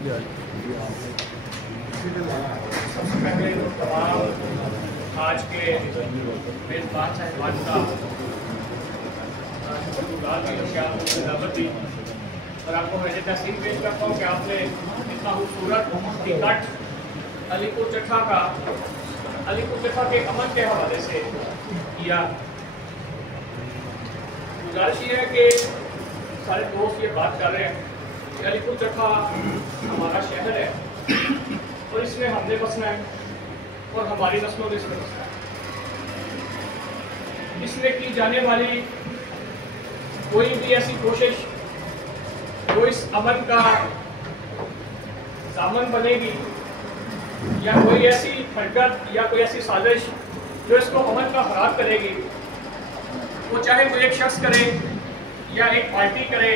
सबसे पहले तो तमाम आज के मेज़बान साहिबान का शुक्रगुज़ार भी कि आपने दावत दी और आपको मैं तहसीन पेश करता हूँ कि आपने इतना खूबसूरत टिकट अलीपुर चट्ठा के अमन के हवाले से किया। गुजारिश ये है कि सारे दोस्त ये बात कर रहे हैं कि अलीपुर चट्ठा हमारा शहर है और इसमें हमने बसना है और हमारी नस्लों ने इसमें बसना है। इसमें की जाने वाली कोई भी ऐसी कोशिश जो इस अमन का दामन बनेगी या कोई ऐसी हरकत या कोई ऐसी साजिश जो इसको अमन का खराब करेगी, वो चाहे वो एक शख्स करे या एक पार्टी करे,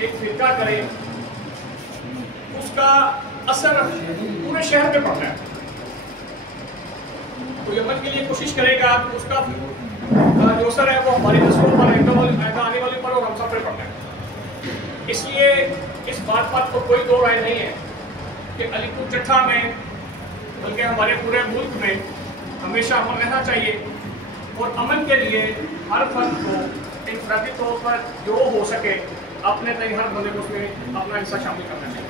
एक फिरका करे, उसका असर पूरे शहर पे पड़ता है। कोई अमन के लिए कोशिश करेगा तो उसका जो असर है वो हमारी नस्लों पर, आने वाली पर और हम सब पे पड़ता है। इसलिए इस बात को कोई दो राय नहीं है कि अलीपुर चट्ठा में बल्कि हमारे पूरे मुल्क में हमेशा अमन रहना चाहिए और अमन के लिए हर फर्द को इनफरादी तौर पर जो हो सके अपने तय हर बंदे को उसमें अपना हिस्सा शामिल करना चाहिए।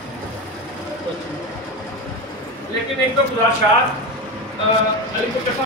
लेकिन एक तो गुजारिशात अलीपुर चट्ठा